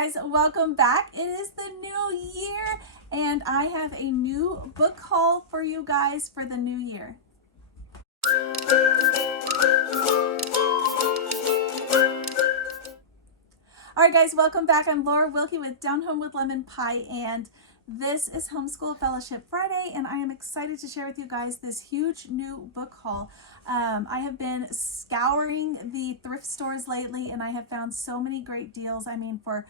guys, welcome back. It is the new year and I have a new book haul for you guys for the new year. Alright guys, welcome back. I'm Laura Wilkie with Down Home with Lemon Pie, and this is Homeschool Fellowship Friday, and I am excited to share with you guys this huge new book haul. I have been scouring the thrift stores lately, and I have found so many great deals. I mean, for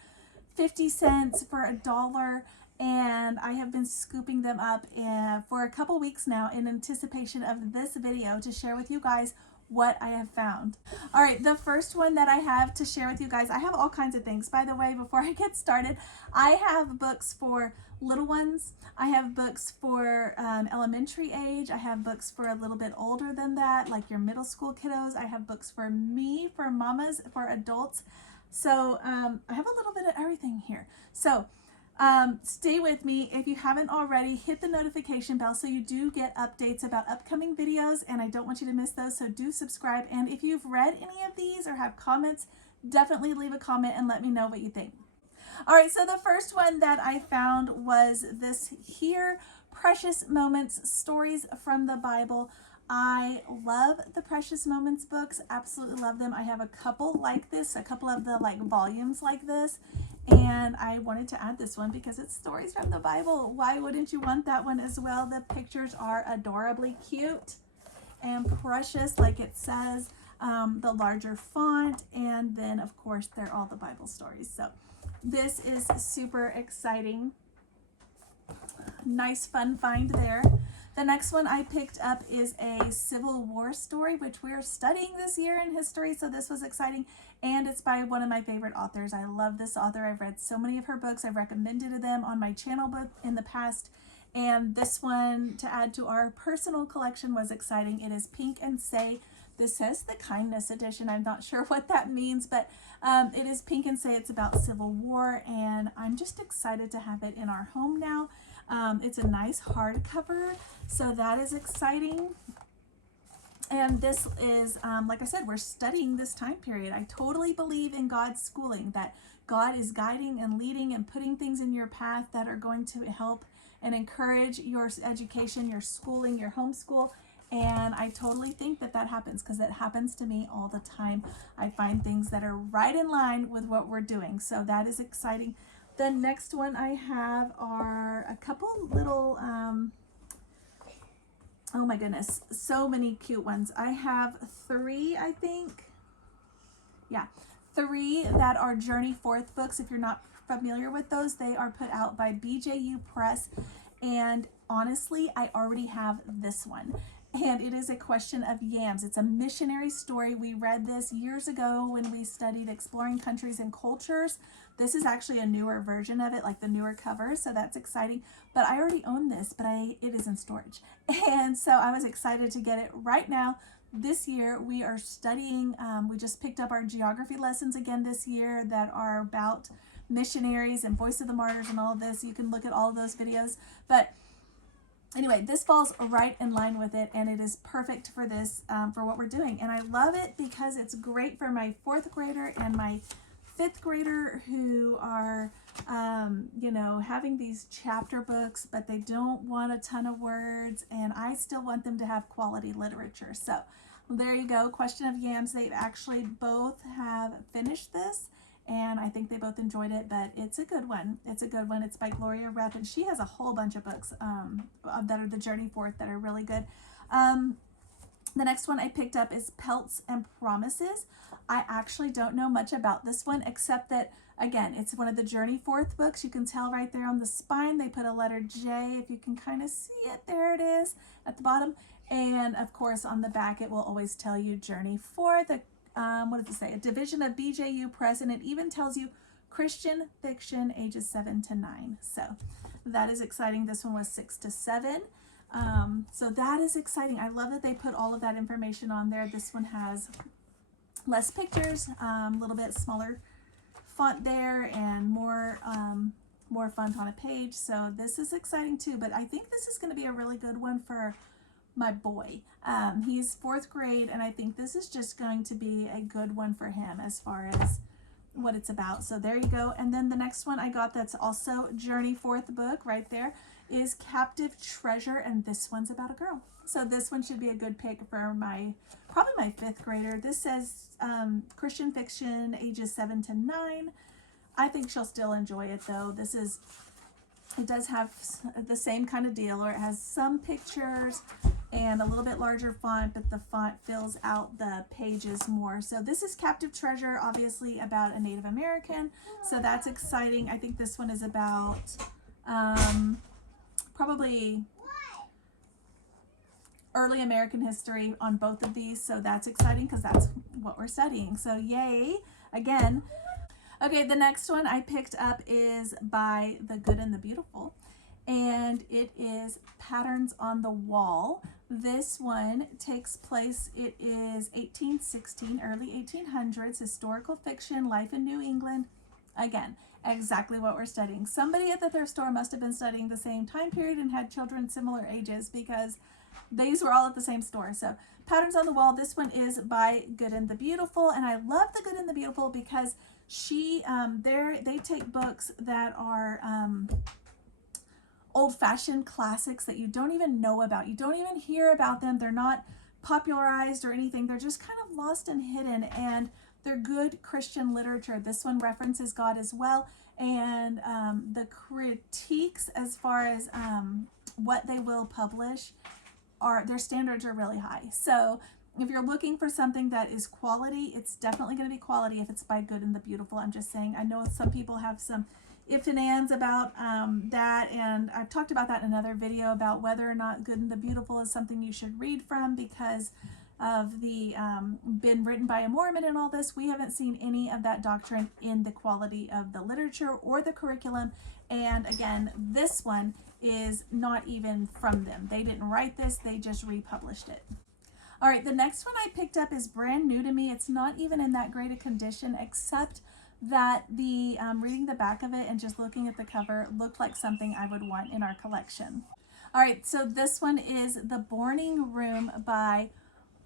50 cents, for $1, and I have been scooping them up for a couple weeks now in anticipation of this video to share with you guys what I have found. All right, the first one that I have to share with you guys, I have all kinds of things, by the way, before I get started. I have books for little ones. I have books for elementary age. I have books for a little bit older than that, like your middle school kiddos. I have books for me, for mamas, for adults. So I have a little bit of everything here. So stay with me. If you haven't already, hit the notification bell so you do get updates about upcoming videos, and I don't want you to miss those, so do subscribe. And if you've read any of these or have comments, definitely leave a comment and let me know what you think. All right, so the first one that I found was this here, Precious Moments, Stories from the Bible. I love the Precious Moments books, absolutely love them. I have a couple like this, a couple of the volumes like this, and I wanted to add this one because it's stories from the Bible. Why wouldn't you want that one as well? The pictures are adorably cute and precious, like it says, the larger font, and then of course they're all the Bible stories. So this is super exciting. Nice fun find there. The next one I picked up is a Civil War story, which we're studying this year in history, so this was exciting. And it's by one of my favorite authors. I love this author. I've read so many of her books. I've recommended them on my channel in the past. And this one, to add to our personal collection, was exciting. It is Pink and Say. This says the Kindness Edition. I'm not sure what that means, but it is Pink and Say. It's about Civil War, and I'm just excited to have it in our home now. It's a nice hardcover, so that is exciting. And this is, like I said, we're studying this time period. I totally believe in God's schooling, that God is guiding and leading and putting things in your path that are going to help and encourage your education, your schooling, your homeschool. And I totally think that that happens, because it happens to me all the time. I find things that are right in line with what we're doing. So that is exciting. The next one I have are a couple little, oh my goodness, so many cute ones. I have three, I think. Yeah, three that are Journey Forth books. If you're not familiar with those, they are put out by BJU Press. And honestly, I already have this one. And it is A Question of Yams. It's a missionary story. We read this years ago when we studied Exploring Countries and Cultures. This is actually a newer version of it, like the newer cover, so that's exciting. But I already own this, but it is in storage. And so I was excited to get it right now. This year we are studying, we just picked up our geography lessons again this year that are about missionaries and Voice of the Martyrs and all of this. You can look at all of those videos. But anyway, this falls right in line with it, and it is perfect for this, for what we're doing. And I love it because it's great for my 4th grader and my 5th grader who are, you know, having these chapter books, but they don't want a ton of words, and I still want them to have quality literature. So there you go, Question of Yams. They actually both have finished this, and I think they both enjoyed it, but it's a good one. It's a good one. It's by Gloria Rep, and she has a whole bunch of books that are the Journey Forth that are really good. The next one I picked up is Pelts Promises. I actually don't know much about this one, except that, again, it's one of the Journey Forth books. You can tell right there on the spine, they put a letter J, if you can kind of see it. There it is at the bottom. And of course, on the back, it will always tell you Journey Forth. What does it say? A division of BJU Press, and it even tells you Christian fiction ages 7 to 9. So that is exciting. This one was 6 to 7. So that is exciting. I love that they put all of that information on there. This one has less pictures, a little bit smaller font there, and more font on a page. So this is exciting too, but I think this is going to be a really good one for my boy. He's 4th grade, and I think this is just going to be a good one for him as far as what it's about. So there you go. And then the next one I got that's also Journey 4th book right there is Captive Treasure, and this one's about a girl. So this one should be a good pick for probably my 5th grader. This says Christian fiction, ages 7 to 9. I think she'll still enjoy it though. It does have the same kind of deal, or it has some pictures and a little bit larger font, but the font fills out the pages more. So this is Captive Treasure, obviously about a Native American. So that's exciting. I think this one is about probably early American history on both of these. So that's exciting because that's what we're studying. So yay, again. Okay, the next one I picked up is by The Good and the Beautiful, and it is Patterns on the Wall. This one takes place, it is 1816, early 1800s, historical fiction, life in New England. Again, exactly what we're studying. Somebody at the thrift store must have been studying the same time period and had children similar ages, because these were all at the same store. So Patterns on the Wall, this one is by Good and the Beautiful, and I love The Good and the Beautiful because they take books that are old-fashioned classics that you don't even know about. You don't even hear about them. They're not popularized or anything. They're just kind of lost and hidden, and they're good Christian literature. This one references God as well, and the critiques as far as what they will publish their standards are really high. So if you're looking for something that is quality, it's definitely going to be quality if it's by Good and the Beautiful. I'm just saying, I know some people have some ifs and ands about that, and I've talked about that in another video about whether or not Good and the Beautiful is something you should read from because of the been written by a Mormon and all this. We haven't seen any of that doctrine in the quality of the literature or the curriculum, and again, this one is not even from them. They didn't write this, they just republished it. All right, the next one I picked up is brand new to me. It's not even in that great a condition, except that the reading the back of it and just looking at the cover looked like something I would want in our collection. All right, so this one is The Boarding Room by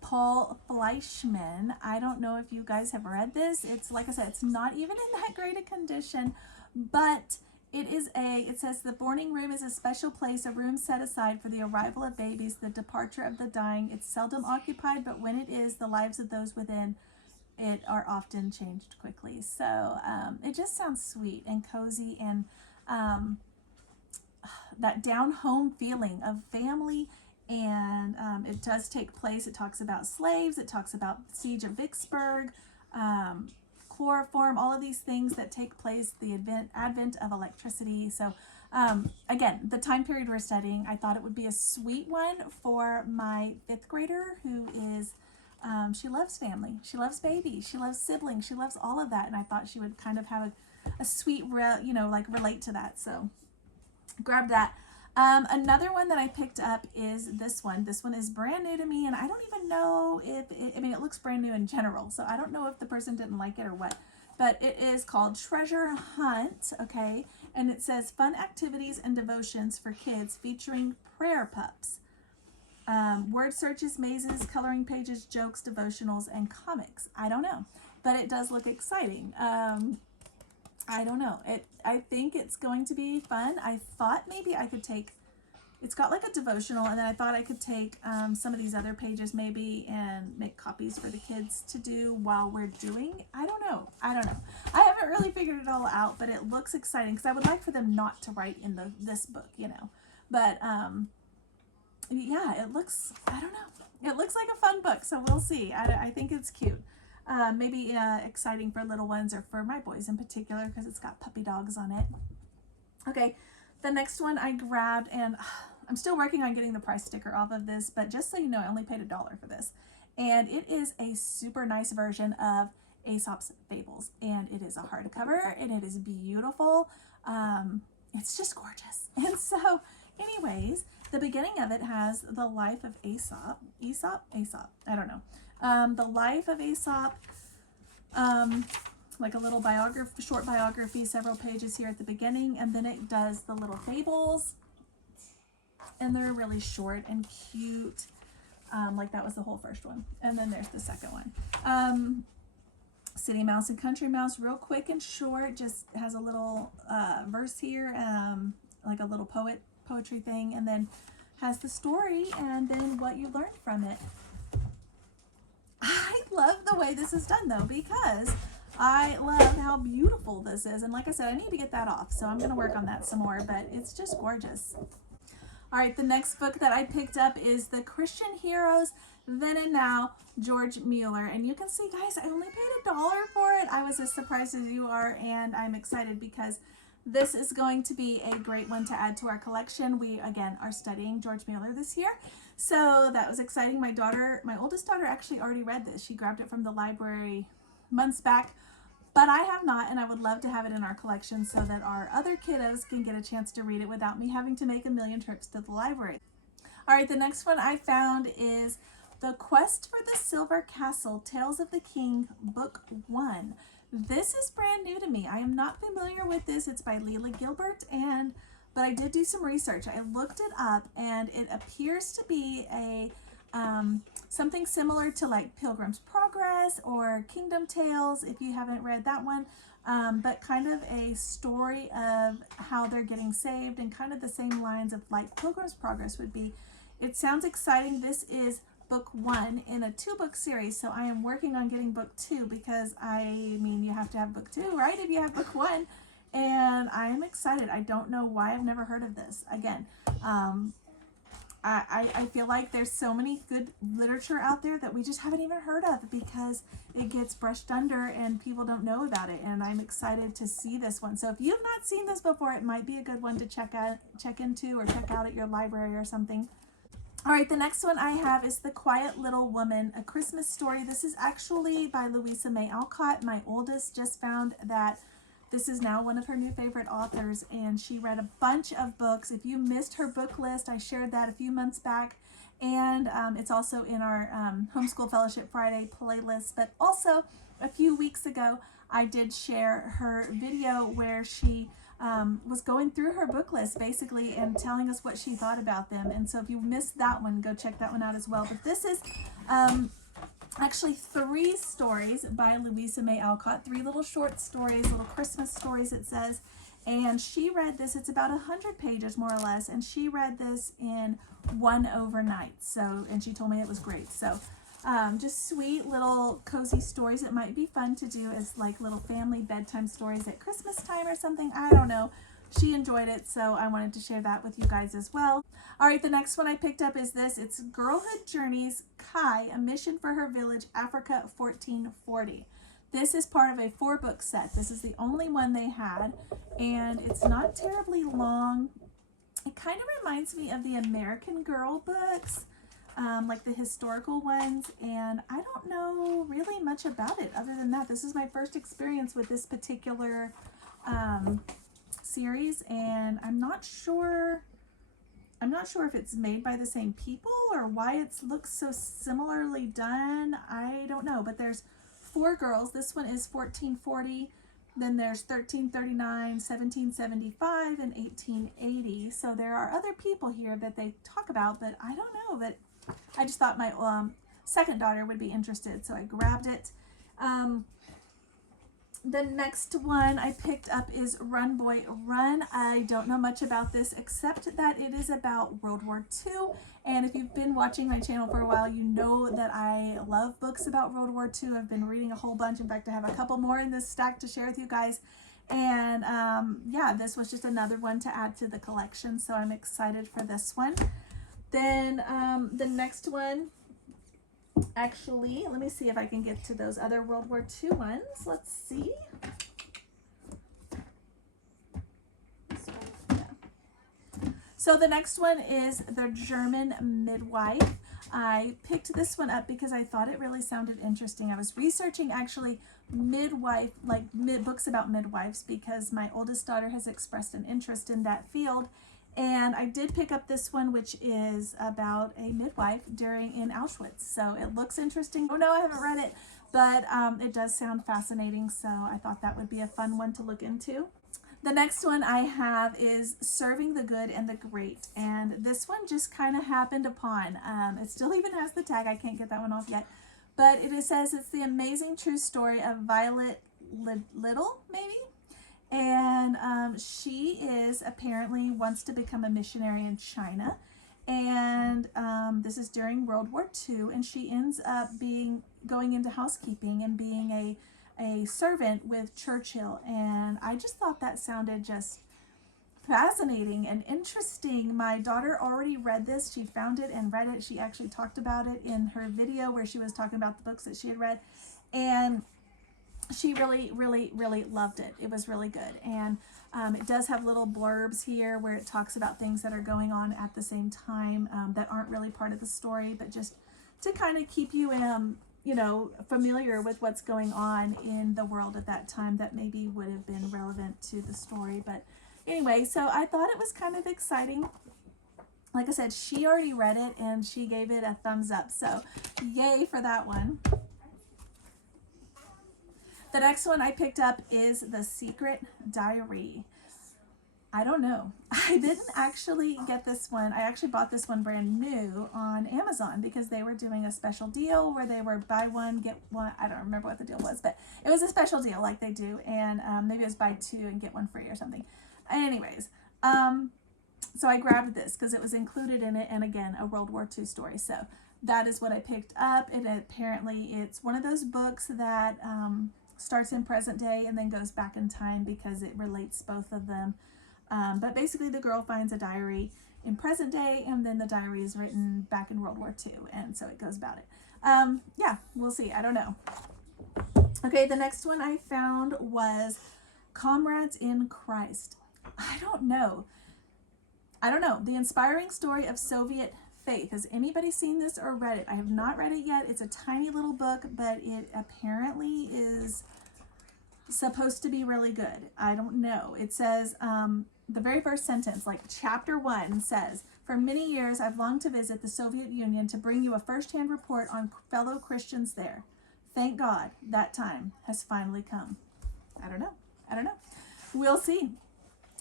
Paul Fleischman. I don't know if you guys have read this. It's, like I said, it's not even in that great a condition, but it says the boarding room is a special place, a room set aside for the arrival of babies, the departure of the dying. It's seldom occupied, but when it is, the lives of those within it are often changed quickly. So it just sounds sweet and cozy, and that down home feeling of family. And it does take place, it talks about slaves, it talks about the siege of Vicksburg, chloroform, all of these things that take place, the advent of electricity. So again, the time period we're studying, I thought it would be a sweet one for my 5th grader who is, she loves family, she loves babies, she loves siblings, she loves all of that, and I thought she would kind of have a sweet, relate to that. So grab that. Another one that I picked up is this one. This one is brand new to me, and I don't even know if it looks brand new in general, so I don't know if the person didn't like it or what, but it is called Treasure Hunt, okay, and it says fun activities and devotions for kids featuring prayer pups, word searches, mazes, coloring pages, jokes, devotionals, and comics. I don't know, but it does look exciting. I don't know. I think it's going to be fun. I thought maybe I could take, it's got like a devotional, and then I thought I could take some of these other pages maybe and make copies for the kids to do while we're doing. I don't know. I haven't really figured it all out, but it looks exciting because I would like for them not to write in this book, But yeah, it looks, I don't know. It looks like a fun book, so we'll see. I think it's cute. Maybe exciting for little ones, or for my boys in particular, because it's got puppy dogs on it. Okay, the next one I grabbed, and I'm still working on getting the price sticker off of this, but just so you know, I only paid $1 for this. And it is a super nice version of Aesop's Fables, and it is a hardcover, and it is beautiful. It's just gorgeous. And so, anyways, the beginning of it has the life of Aesop, I don't know. The life of Aesop, like a little short biography, several pages here at the beginning, and then it does the little fables, and they're really short and cute. Like that was the whole first one, and then there's the second one. City Mouse and Country Mouse, real quick and short, just has a little verse here, like a little poetry thing, and then has the story and then what you learned from it. I love the way this is done though, because I love how beautiful this is, and like I said, I need to get that off, so I'm going to work on that some more, but it's just gorgeous. All right, the next book that I picked up is The Christian Heroes Then and Now, George Mueller. And you can see, guys, I only paid $1 for it. I was as surprised as you are, and I'm excited because this is going to be a great one to add to our collection. We, again, are studying George Mueller this year, so that was exciting. My oldest daughter actually already read this. She grabbed it from the library months back, but I have not, and I would love to have it in our collection so that our other kiddos can get a chance to read it without me having to make a million trips to the library. All right, the next one I found is The Quest for the Silver Castle, Tales of the King, Book 1. This is brand new to me. I am not familiar with this. It's by Leila Gilbert, but I did do some research. I looked it up, and it appears to be a something similar to like Pilgrim's Progress or Kingdom Tales, if you haven't read that one, but kind of a story of how they're getting saved, and kind of the same lines of like Pilgrim's Progress would be. It sounds exciting. This is book 1 in a 2-book series, so I am working on getting book 2, because I mean, you have to have book 2, right, if you have book 1, and I am excited. I don't know why I've never heard of this. Again, I feel like there's so many good literature out there that we just haven't even heard of because it gets brushed under and people don't know about it, and I'm excited to see this one. So if you've not seen this before, it might be a good one to check into or check out at your library or something. All right, the next one I have is The Quiet Little Woman, A Christmas Story. This is actually by Louisa May Alcott. My oldest just found that this is now one of her new favorite authors, and she read a bunch of books. If you missed her book list, I shared that a few months back, and it's also in our Homeschool Fellowship Friday playlist. But also, a few weeks ago, I did share her video where she was going through her book list, basically, and telling us what she thought about them. And so if you missed that one, go check that one out as well. But this is actually 3 stories by Louisa May Alcott, 3 little short stories, little Christmas stories, it says. And she read this, it's about 100 pages more or less, and she read this in 1 overnight. So, and she told me it was great. So just sweet little cozy stories. It might be fun to do as like little family bedtime stories at Christmas time or something. I don't know. She enjoyed it, so I wanted to share that with you guys as well. All right, the next one I picked up is this. It's Girlhood Journeys Kai, A Mission for Her Village, Africa, 1440. This is part of a 4-book set. This is the only one they had, and it's not terribly long. It kind of reminds me of the American Girl books, like the historical ones, and I don't know really much about it other than that. This is my first experience with this particular series, and I'm not sure if it's made by the same people or why it looks so similarly done. I don't know, but there's 4 girls. This one is 1440, then there's 1339, 1775, and 1880. So there are other people here that they talk about, but I don't know. But I just thought my second daughter would be interested, so I grabbed it. The next one I picked up is Run Boy Run. I don't know much about this except that it is about World War II. And if you've been watching my channel for a while, you know that I love books about World War II. I've been reading a whole bunch. In fact, I have a couple more in this stack to share with you guys. And yeah, this was just another one to add to the collection, so I'm excited for this one. Then the next one, actually, let me see if I can get to those other World War II ones. Let's see. So the next one is The German Midwife. I picked this one up because I thought it really sounded interesting. I was researching actually midwife, like books about midwives, because my oldest daughter has expressed an interest in that field. And I did pick up this one, which is about a midwife in Auschwitz. So it looks interesting. Oh no, I haven't read it, but it does sound fascinating. So I thought that would be a fun one to look into. The next one I have is Serving the Good and the Great. And this one just kind of happened upon. It still even has the tag. I can't get that one off yet. But it says it's the amazing true story of Violet Little, maybe? And she is apparently wants to become a missionary in China. And this is during World War II. And she ends up going into housekeeping and being a servant with Churchill. And I just thought that sounded just fascinating and interesting. My daughter already read this. She found it and read it. She actually talked about it in her video where she was talking about the books that she had read, and she really loved it. It was really good. And it does have little blurbs here where it talks about things that are going on at the same time that aren't really part of the story, but just to kind of keep you you know, familiar with what's going on in the world at that time that maybe would have been relevant to the story. But anyway, so I thought it was kind of exciting. Like I said, she already read it and she gave it a thumbs up. So yay for that one. The next one I picked up is The Secret Diary. I don't know. I didn't actually get this one. I actually bought this one brand new on Amazon because they were doing a special deal where they were buy one, get one. I don't remember what the deal was, but it was a special deal like they do. And maybe it was buy two and get one free or something. Anyways, so I grabbed this because it was included in it. And again, a World War II story. So that is what I picked up. And apparently it's one of those books that starts in present day and then goes back in time because it relates both of them. But basically the girl finds a diary in present day and then the diary is written back in World War II. And so it goes about it. Yeah, we'll see. I don't know. Okay, the next one I found was Comrades in Christ. I don't know. The inspiring story of Soviet faith. Has anybody seen this or read it? I have not read it yet. It's a tiny little book, but it apparently is supposed to be really good. I don't know. It says, the very first sentence, like chapter 1 says, for many years I've longed to visit the Soviet Union to bring you a first-hand report on fellow Christians there. Thank God that time has finally come. I don't know. We'll see.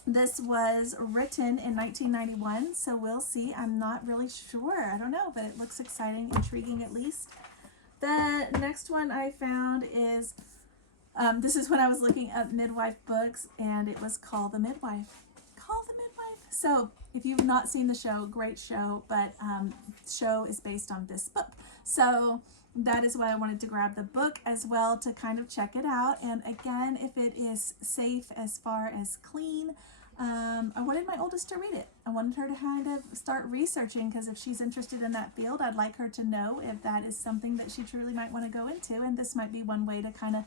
This was written in 1991, so we'll see. I'm not really sure. I don't know, but it looks exciting, intriguing at least. The next one I found is, this is when I was looking at Midwife books, and it was called The Midwife. So if you've not seen the show, great show, but show is based on this book. So that is why I wanted to grab the book as well to kind of check it out. And again, if it is safe as far as clean, I wanted my oldest to read it. I wanted her to kind of start researching because if she's interested in that field, I'd like her to know if that is something that she truly might want to go into. And this might be one way to kind of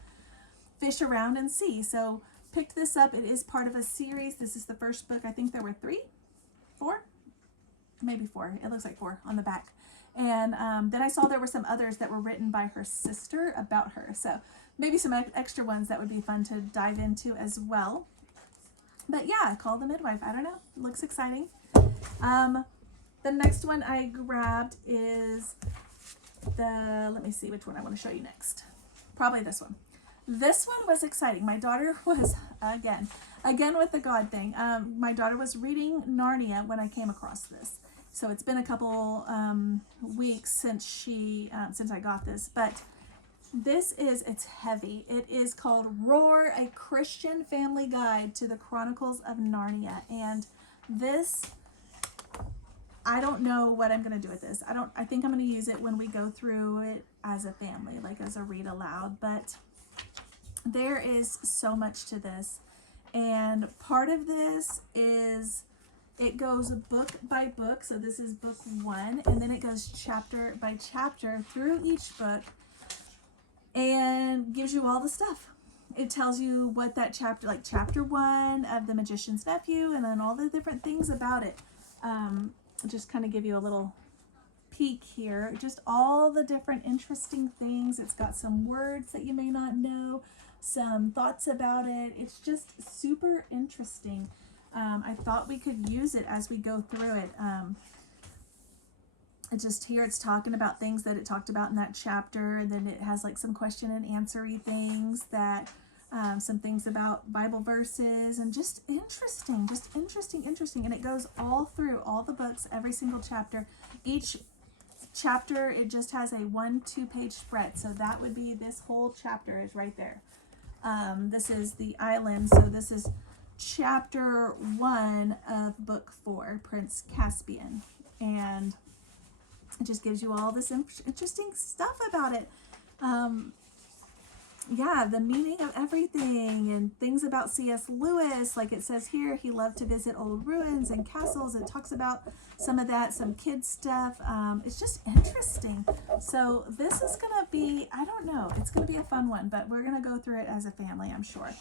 fish around and see. So picked this up. It is part of a series. This is the first book. I think there were 4, maybe 4. It looks like 4 on the back. And then I saw there were some others that were written by her sister about her. So maybe some extra ones that would be fun to dive into as well. But yeah, call The Midwife. I don't know. It looks exciting. The next one I grabbed is let me see which one I want to show you next. Probably this one. This one was exciting. My daughter was, again with the God thing, my daughter was reading Narnia when I came across this. So it's been a couple weeks since I got this, but it's heavy. It is called Roar, a Christian Family Guide to the Chronicles of Narnia. And this, I don't know what I'm going to do with this. I think I'm going to use it when we go through it as a family, like as a read aloud, but there is so much to this. And part of this is it goes book by book. So this is book 1, and then it goes chapter by chapter through each book and gives you all the stuff. It tells you what that chapter, like chapter 1 of The Magician's Nephew, and then all the different things about it. Just kind of give you a little peek here. Just all the different interesting things. It's got some words that you may not know, some thoughts about it. It's just super interesting. I thought we could use it as we go through it. Just here it's talking about things that it talked about in that chapter, and then it has like some question and answery things that some things about Bible verses, and just interesting, and it goes all through all the books, every single chapter. Each chapter, it just has a 1-2 page spread. So that would be, this whole chapter is right there. This is the island. So this is chapter 1 of book 4, Prince Caspian. And it just gives you all this interesting stuff about it. Yeah, the meaning of everything and things about C.S. Lewis. Like it says here, he loved to visit old ruins and castles. It talks about some of that, some kids stuff. It's just interesting. So this is going to be, I don't know, it's going to be a fun one, but we're going to go through it as a family, I'm sure.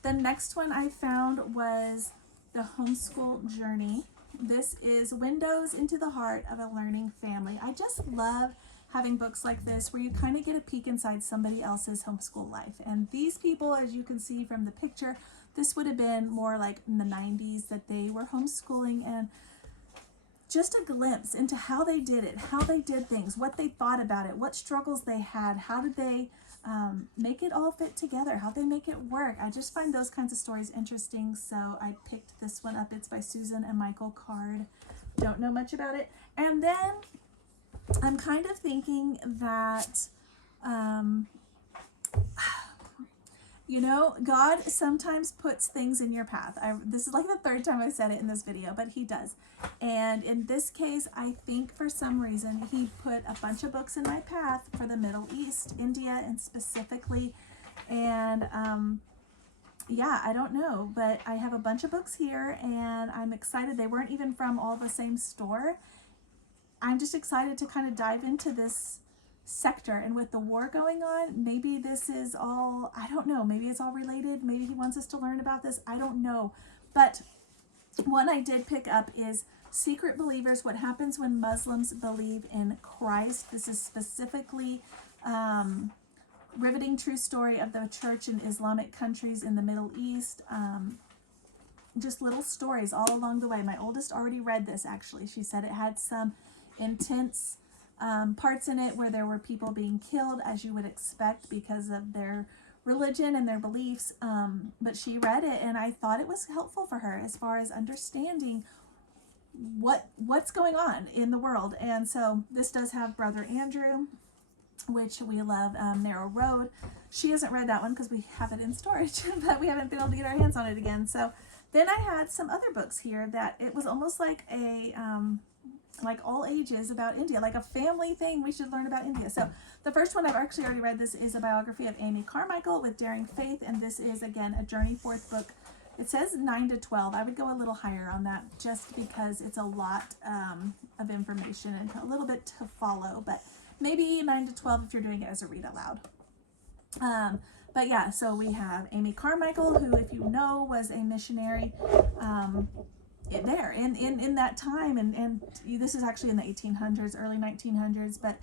The next one I found was the Homeschool Journey. This is Windows into the Heart of a Learning Family. I just love having books like this where you kind of get a peek inside somebody else's homeschool life. And these people, as you can see from the picture, this would have been more like in the 90s that they were homeschooling, and just a glimpse into how they did it, how they did things, what they thought about it, what struggles they had, how did they make it all fit together, how they make it work. I just find those kinds of stories interesting, so I picked this one up. It's by Susan and Michael Card. Don't know much about it. And then I'm kind of thinking that, you know, God sometimes puts things in your path. This is like the third time I said it in this video, but he does. And in this case, I think for some reason, he put a bunch of books in my path for the Middle East, India, and specifically. And yeah, I don't know, but I have a bunch of books here and I'm excited. They weren't even from all the same store. I'm just excited to kind of dive into this sector, and with the war going on, maybe this is all, I don't know, maybe it's all related. Maybe he wants us to learn about this. I don't know. But one I did pick up is Secret Believers, What Happens When Muslims Believe in Christ. This is specifically riveting true story of the church in Islamic countries in the Middle East. Just little stories all along the way. My oldest already read this, actually. She said it had some intense parts in it where there were people being killed, as you would expect, because of their religion and their beliefs. But she read it, and I thought it was helpful for her as far as understanding what's going on in the world. And so this does have Brother Andrew, which we love, Narrow Road. She hasn't read that one because we have it in storage, but we haven't been able to get our hands on it again. So then I had some other books here that it was almost like a like all ages about India, like a family thing. We should learn about India. So the first one I've actually already read. This is a biography of Amy Carmichael with Daring Faith, and this is again a Journey Forth book. It says 9 to 12. I would go a little higher on that just because it's a lot of information and a little bit to follow, but maybe 9 to 12 if you're doing it as a read aloud. But yeah, so we have Amy Carmichael, who, if you know, was a missionary there in that time, and this is actually in the 1800s, early 1900s, but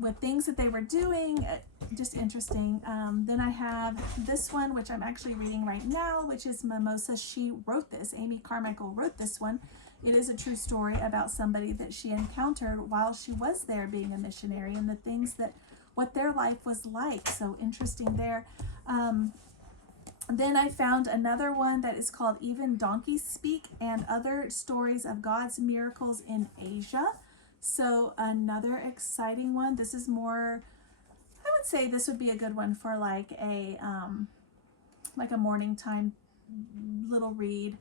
with things that they were doing, just interesting. Then I have this one, which I'm actually reading right now, which is Mimosa. She wrote this. Amy Carmichael wrote this one. It is a true story about somebody that she encountered while she was there being a missionary, and the things that, what their life was like. So interesting there. Then I found another one that is called Even Donkeys Speak and Other Stories of God's Miracles in Asia. So another exciting one. This is more, I would say this would be a good one for like a morning time little read.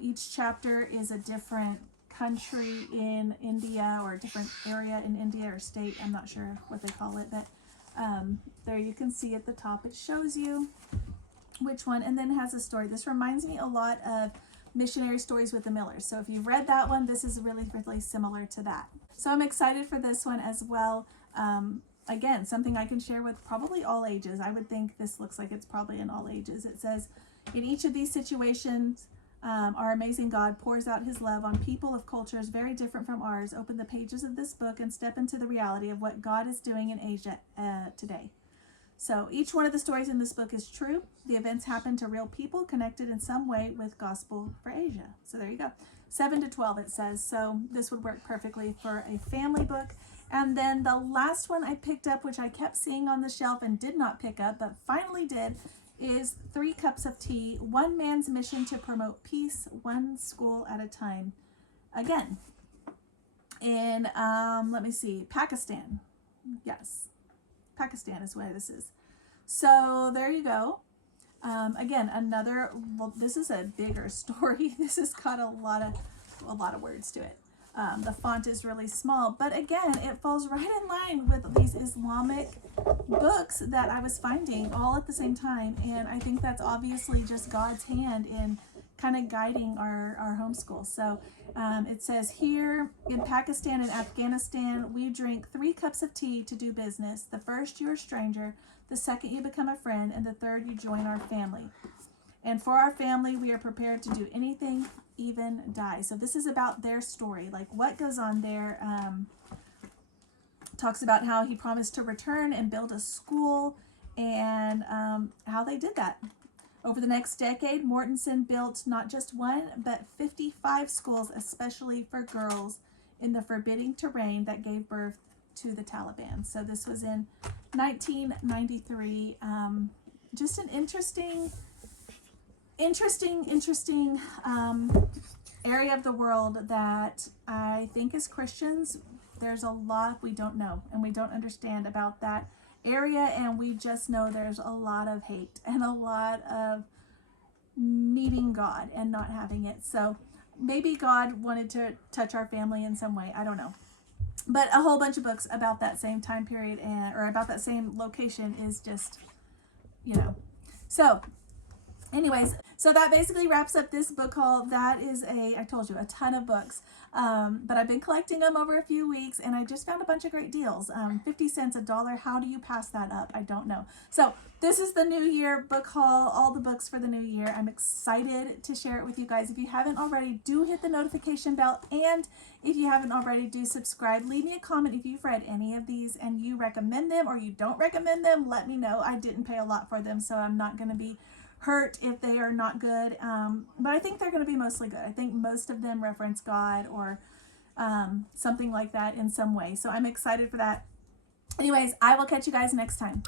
Each chapter is a different country in India, or a different area in India or state. I'm not sure what they call it, but there you can see at the top it shows you which one, and then it has a story. This reminds me a lot of Missionary Stories with the Millers. So if you've read that one, this is really, really similar to that. So I'm excited for this one as well. Again, something I can share with probably all ages. I would think this looks like it's probably in all ages. It says, in each of these situations, our amazing God pours out his love on people of cultures very different from ours. Open the pages of this book and step into the reality of what God is doing in Asia today. So each one of the stories in this book is true. The events happen to real people connected in some way with Gospel for Asia. So there you go. 7 to 12 it says. So this would work perfectly for a family book. And then the last one I picked up, which I kept seeing on the shelf and did not pick up, but finally did, is 3 Cups of Tea, One Man's Mission to Promote Peace, One School at a Time. Again, in, let me see, Pakistan. Yes, Pakistan is where this is. So there you go. Again, another, well, this is a bigger story. This has got a lot of words to it. The font is really small, but again, it falls right in line with these Islamic books that I was finding all at the same time. And I think that's obviously just God's hand in kind of guiding our homeschool. So it says here, in Pakistan and Afghanistan, we drink 3 cups of tea to do business. The first, you're a stranger. The second, you become a friend. And the third, you join our family. And for our family, we are prepared to do anything, even die. So this is about their story, like what goes on there. Talks about how he promised to return and build a school, and how they did that. Over the next decade, Mortensen built not just 1, but 55 schools, especially for girls, in the forbidding terrain that gave birth to the Taliban. So this was in 1993. Just an interesting area of the world that I think as Christians, there's a lot we don't know and we don't understand about that area, and we just know there's a lot of hate and a lot of needing God and not having it. So maybe God wanted to touch our family in some way. I don't know. But a whole bunch of books about that same time period or about that same location is just, So anyways, so that basically wraps up this book haul. That is I told you, a ton of books. But I've been collecting them over a few weeks, and I just found a bunch of great deals. 50 cents, $1. How do you pass that up? I don't know. So this is the New Year book haul, all the books for the new year. I'm excited to share it with you guys. If you haven't already, do hit the notification bell. And if you haven't already, do subscribe. Leave me a comment if you've read any of these and you recommend them or you don't recommend them. Let me know. I didn't pay a lot for them, so I'm not going to be hurt if they are not good, but I think they're going to be mostly good. I think most of them reference God or something like that in some way, so I'm excited for that. Anyways, I will catch you guys next time.